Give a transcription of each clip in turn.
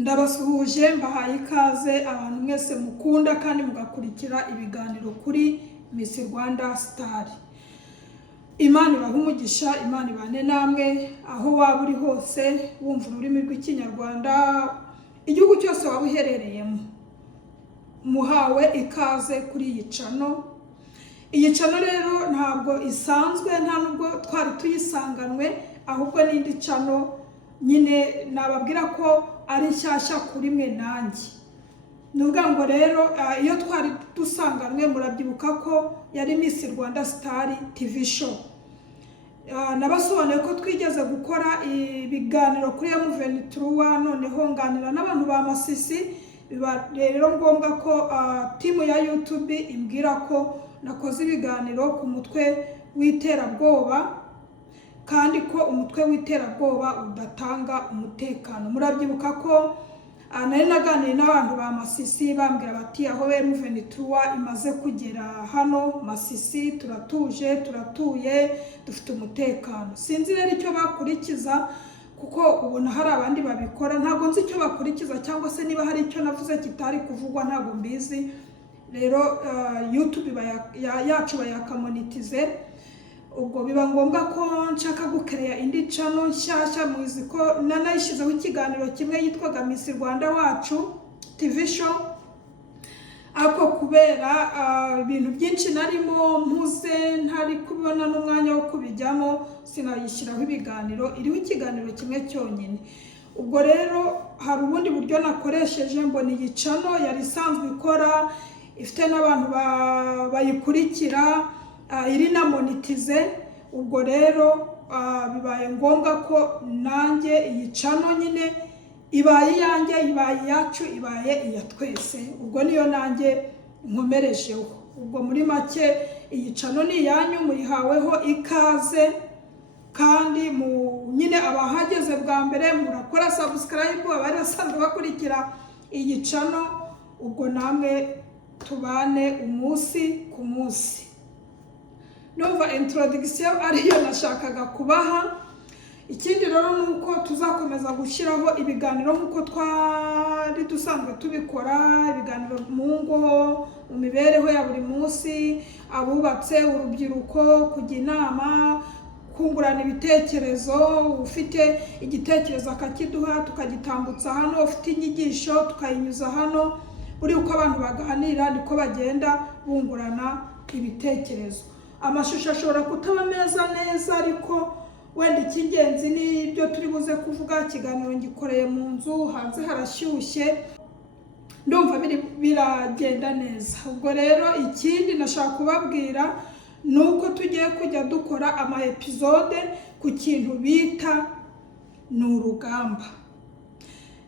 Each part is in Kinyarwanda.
Ndabasuhuje mbahaye ikaze abantu mwese mukunda kandi mugakurikira ibiganiro kuri Miss Rwanda Star. Imana ibahe umugisha, Imana ibane namwe aho waba uri hose wumva ururimi rw'ikinyarwanda, igihugu cyose waba uherereyemo. Muhawe ikaze kuri iyi channel. Iyi channel rero ntabwo isanzwe, nta nubwo twari tuyisanganwe, ahubwo n'indi channel nyine nababwira ko ari nshyashya kuri mwe nanjye. Nuvuga ngo rero iyo twari dusanganwe murabyibuka ko yari Miss Rwanda Star TV show. Nabasobanuye ko twigeze gukora ibiganiro kuri M23, noneho nganira n'abantu ba Masisi. Biba rero ngombwa ko timu ya YouTube imbwira ko nakoze ibiganiro ku mutwe w'iterabwoba, kandi ko umutwe w'iterabwoba udatanga umutekano. Murabyibuka ko nari naganiriye n'abantu ba Masisi bambwira bati aho M23 imaze kugera hano Masisi turatuje, turatuye, dufite umutekano. Sinzi rero icyo bakurikiza kuko ubona hari abandi babikora, ntabwo nzi icyo bakurikiza cyangwa se niba hari icyo navuze kitari kuvugwa ntabwo mbizi. Rero YouTube yacu bayakamonitize, ubwo biba ngombwa ko nshaka gukereya indi channel nshyashya. Muzi ko nanayishyizeho ikiganiro kimwe yitwaga Miss Rwanda Wacu TV show, ariko kubera ibintu byinshi narimo mpuze ntari kubona n'umwanya wo kubijyamo sinayishyiraho ibiganiro, iriho ikiganiro kimwe cyonyine. Ubwo rero hari ubundi buryo nakoresheje, mbona iyi channel yari isanzwe ikora, ifite n'abantu bayikurikira, iri na monetize. Ubwo rero bibaye ngombwa ko nanjye iyi channel nyine ibaye iyanjye, ibaye iyacu, ibaye iya twese. Ubwo niyo nanjye nkomerejeho. Ubwo muri make iyi channel ni iyanyu, muyihaweho ikaze, kandi nyine abahageze bwa mbere murakora subscribe, abari basanzwe bakurikira iyi channel. Ubwo namwe tubane umunsi ku munsi. Numva introduction ariyo nashakaga kubaha. Ikindi rero nuko tuzakomeza gushyiraho ibiganiro nkuko twari dusanzwe tubikora, ibiganiro mu ngo, mu mibereho ya buri munsi, abubatse, urubyiruko, kujya inama, kungurana ibitekerezo. Ufite igitekerezo akakiduha tukagitambutsa hano, ufite inyigisho tukayinyuza hano. Buri uko abantu baganira niko bagenda bungurana ibitekerezo. Amashusho ashobora kutaba meza neza, ariko wenda icy'ingenzi ni ibyo turi buze kuvuga. Ikiganiro ngikoreye mu nzu, hanze harashyushye, ndumva biragenda neza. Ubwo rero ikindi nashaka kubabwira ni uko tugiye kujya dukora ama episode ku kintu bita ni urugamba.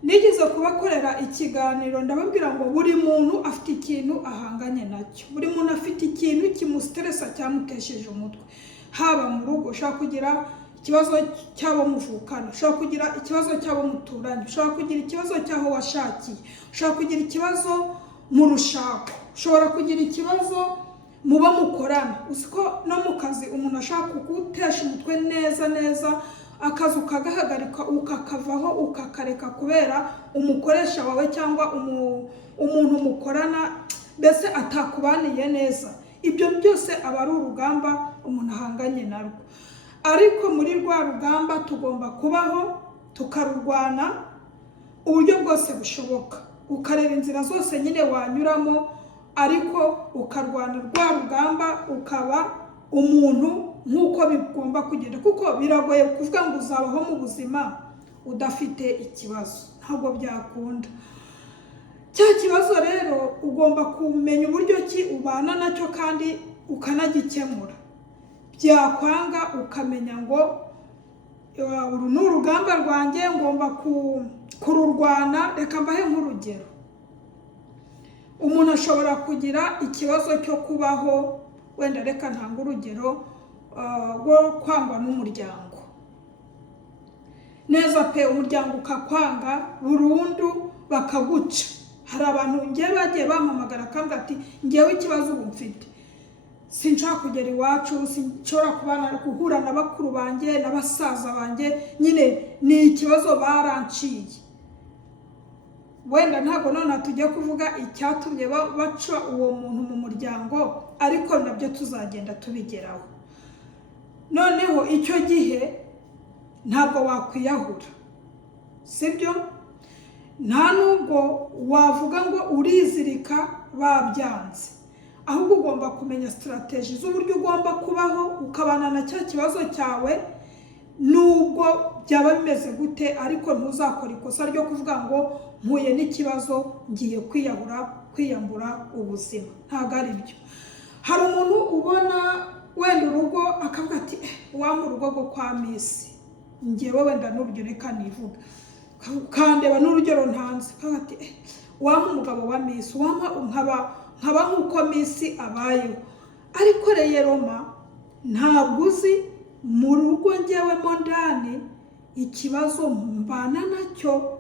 Nigeze kubakorera ikiganiro ndababwira ngo buri muntu afite ikintu ahanganye nacyo, buri muntu afite ikintu kimustressa cyamutesheje umutwe. Haba mu rugo ushaka kugira ikibazo cyabo muvukana, ushaka kugira ikibazo cyabo muturanye, ushaka kugira ikibazo cyaho washakiye, ushaka kugira ikibazo mu rushako, ushobora kugira ikibazo muba mukorana. Usiko no mu kazi umuntu ashaka kugutesha umutwe neza, akazi ukagahagarika ukakavaho ukakareka kubera umukoresha wawe cyangwa umuntu mukorana mbese atakubaniye neza. Ibyo byose aba ari urugamba umuntu ahanganye narwo. Ariko muri rwa rugamba tugomba kubaho tukarurwana uburyo bwose bushoboka, ukareba inzira zose nyine wanyuramo, ariko ukarwana rwa rugamba ukaba umuntu nk'uko bigomba kugenda. Kuko biragoye kuvuga ngo uzabaho mu buzima udafite ikibazo, ntabwo byakunda. Cya kibazo rero ugomba kumenya uburyo ki ubana nacyo kandi ukanagikemura. Byakwanga ukamenya ngo uru ni urugamba rwanjye, ngomba kururwana. Reka mbahe nk'urugero. Umuntu ashobora kugira ikibazo cyo kubaho, wenda reka ntanga urugero rwo kwangwa n'umuryango. Neza pe, umuryango ukakwanga burundu bakaguca. Hari abantu ngiye bagiye bampamagara akambwira ati ngewe ikibazo ubu mfite, sinshaka kugera iwacu, sinshobora guhura na bakuru banjye n'abasaza banjye, nyine ni ikibazo baranciye. wenda ntabwo none tujya kuvuga icyatumye baca uwo muntu mu muryango, ariko nabyo tuzagenda tubigeraho. Noneho icyo gihe ntabwo wakwiyahura, sibyo? Nta nubwo wavuga ngo urizirika babyanze, ahubwo ugomba kumenya strategy z'uburyo ugomba kubaho ukabana na cya kibazo cyawe, nubwo byaba bimeze gute, ariko ntuzakora ikosa ryo kuvuga ngo mpuye n'ikibazo ngiye kwiyambura ubuzima. Ntabwo ari byo. Hari umuntu ubona wenda urugo akavuga ati wa mu rugo rwo kwa Misi, ngewe wenda n'urugero reka nivuga, kandeba n'urugero ntanze, akavuga ati wa mugabo wa Misi, nkaba nk'uko Misi abayeho. Ariko rero ntabwo uzi mu rugo ngewemo ndani ikibazo mbana nacyo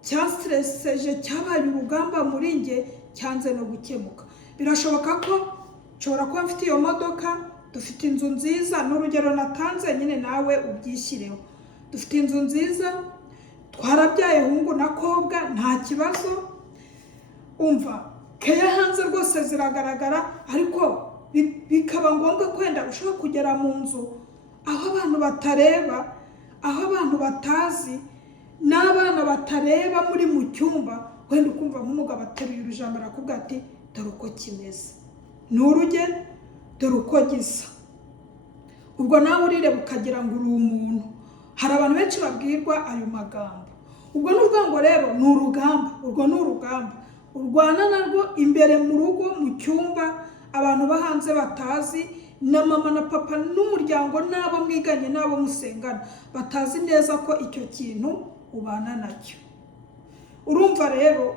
cyastresseje, cyabaye urugamba muri nge, cyanze no gukemuka. Birashoboka ko nshobora kuba mfite iyo modoka, dufite inzu nziza, n'urugero natanze nyine nawe ubyishyireho. Dufite inzu nziza, twarabyaye hungu na kobwa, nta kibazo. Umva, keya hanze rwose ziragaragara, ariko bikaba ngombwa kwenda ushobora kugera mu nzu aho abantu batareba, aho abantu batazi, n'abana batareba, muri mu cyumba, wenda ukumva nk'umugabo ateruye urujambo arakubwira ati dore uko kimeze, n'urugero dore uko gisa. Ubwo nawe urire ukagira ngo uri umuntu. Hari abantu benshi babwirwa ayo magambo. Ubwo n'uvuga ngo rero ni urugamba, urwo ni urugamba urwana narwo imbere mu rugo, mu cyumba, abantu bahanze batazi, na mama na papa n'umuryango n'abo mwiganye n'abo musengana batazi neza ko icyo kintu ubana nacyo. Urumva rero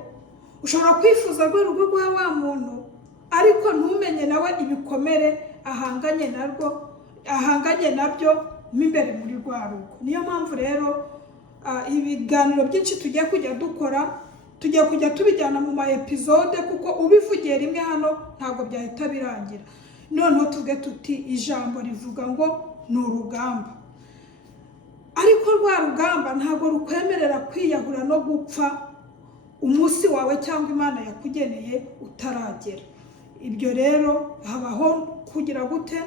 ushobora kwifuza rw'urugo rwa wa muntu, ariko ntumenye nawe ibikomere ahanganye nabyo imbere muri rwa rugo. Niyo mpamvu rero ibiganiro byinshi tugiye kujya dukora, tugiye kujya tubijyana mu ma episode, kuko ubivugiye rimwe hano ntabwo byahita birangira. Noneho tuvuge tuti ijambo rivuga ngo ni urugamba, ariko rwa rugamba ntabwo rukwemerera kwiyahura no gupfa umunsi wawe cyangwa Imana yakugeneye utaragera. Ibyo rero habaho kugira gute,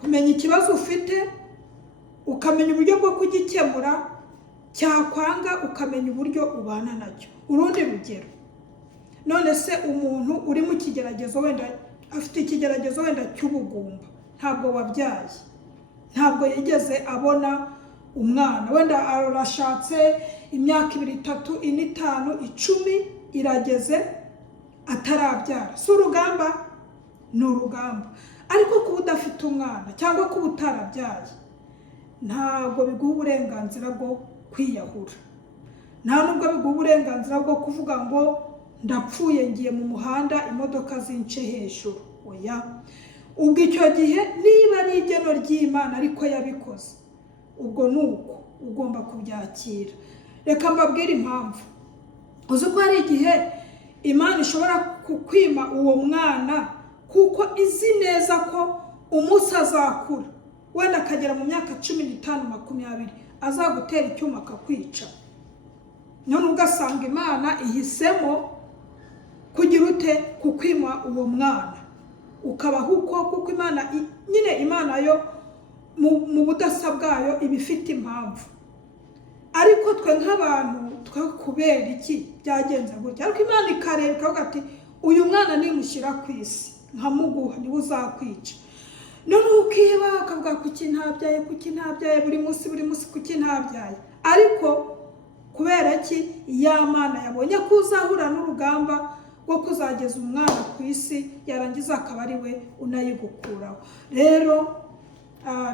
kumenya ikibazo ufite, ukamenya uburyo bwo kugikemura, cyakwanga ukamenya uburyo ubana nacyo. Urundi rugero, none se umuntu uri mu kigeragezo, wenda afite ikigeragezo wenda cy'ubugumba, ntabwo wabyaye, ntabwo yigeze abona umwana, wenda arashatse imyaka 2, 3, 4, 5, 10 irageze atarabyara. Si urugamba? Ni urugamba. Ariko kuba udafite umwana cyangwa kuba utarabyaye ntabwo biguha uburenganzira bwo kwiyahura, nta nubwo biguha uburenganzira bwo kuvuga ngo ndapfuye ngiye mu muhanda imodoka zince hejuru. Oya, ubwo icyo gihe niba ari igeno ry'Imana ariko yabikoze, ubwo nuko ugomba kubyakira. Reka mbabwire impamvu. Uzi ko hari igihe Imana ishobora kukwima uwo mwana kuko izi neza ko umunsi azakura, wenda akagera mu myaka 15, 20, azagutera icyuma akakwica. None ugasanga Imana ihisemo kugira ute, kukwima uwo mwana ukabaho uko, kuko Imana nyine, Imana yo mu budasa bwayo iba ifite impamvu. Ariko twe nk'abantu kubera iki byagenze gutya, ariko Imana ikareba ikavuga ati uyu mwana nimushyira ku isi nkamuguha niwe uzakwica. None ukiba ukavuga kuki ntabyaye, buri munsi kuki ntabyaye. Ariko kubera ki ya Mana yabonye ko uzahura n'urugamba rwo kuzageza umwana ku isi, yarangiza akaba ari we unayigukuraho. Rero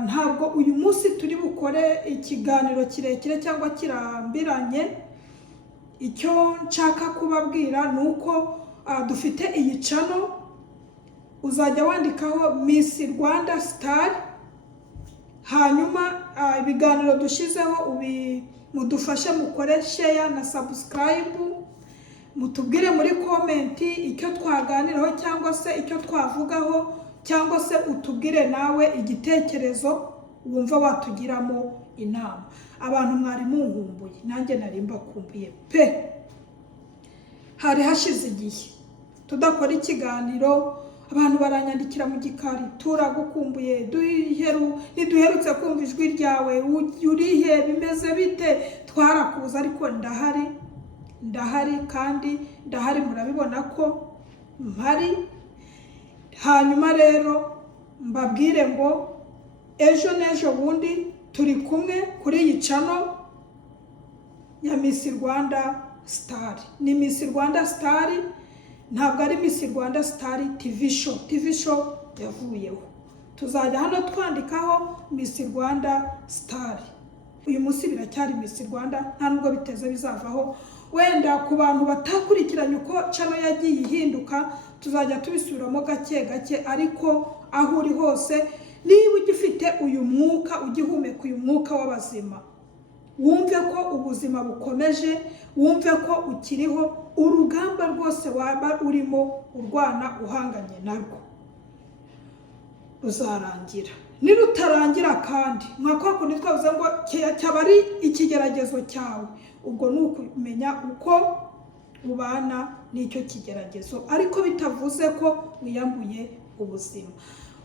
ntabwo uyu munsi turi bukore ikiganiro kirekire cyangwa kirambiranye. Icyo nshaka kubabwira ni uko dufite iyi channel, uzajya wandikaho Miss Rwanda Star, hanyuma ibiganiro dushyizeho mudufashe mukore share na subscribe, mutubwire muri komenti icyo twaganiraho cyangwa se icyo twavugaho, cyangwa se utubwire nawe igitekerezo wumva watugiramo inama. Abantu mwari munkumbuye, nanjye nari mbakumbuye pe. hari hashize igihe tudakora ikiganiro, abantu baranyandikira mu gikari, turagukumbuye, ntiduherutse kumva ijwi ryawe, urihe, bimeze bite, twarakuza, ariko ndahari kandi ndahari, murabibona ko mpari. Hanyuma rero mbabwire ngo ejo n'ejo bundi turi kumwe kuri iyi channel ya Miss Rwanda Star. Ni Miss Rwanda Star, ntabwo ari Miss Rwanda Star TV show yavuyeho. Tuzajya hano twandikaho Miss Rwanda Star. Uyu munsi biracyari Miss Rwanda, nta nubwo biteze bizavaho. Wenda ku bantu batakurikiranye uko channel yagiye ihinduka, tuzajya tubisubiramo gake gake, ariko aho uri hose niba ugifite uyu mwuka, ugihumeka uyu mwuka w'abazima, wumve ko ubuzima bukomeje, wumve ko ukiriho, urugamba rwose waba urimo urwana uhanganye narwo ruzarangira. Nirutarangira kandi nkako kundi twavuze ngo cyaba ari ikigeragezo cyawe, ubwo ni ukumenya uko ubana n'icyo kigeragezo, ariko bitavuze ko wiyambuye ubuzima.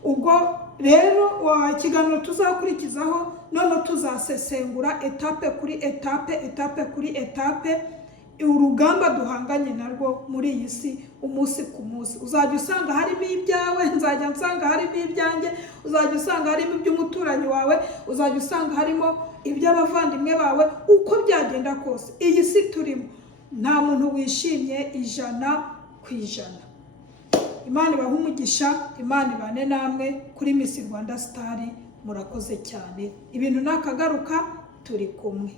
Ubwo rero ikiganiro tuzakurikizaho, none tuzasesengura etape kuri etape urugamba duhanganye narwo muri iyi si umunsi ku munsi. Uzajya usanga harimo ibyawe, nzajya nsanga harimo ibyanjye, uzajya usanga harimo iby'umuturanyi wawe, uzajya usanga harimo iby'abavandimwe bawe. Uko byagenda kose, iyi si turimo nta muntu wishimye 100%. Imana ibahe umugisha, Imana ibane namwe kuri Miss Rwanda Star. Murakoze cyane, ibintu nakagaruka, turi kumwe.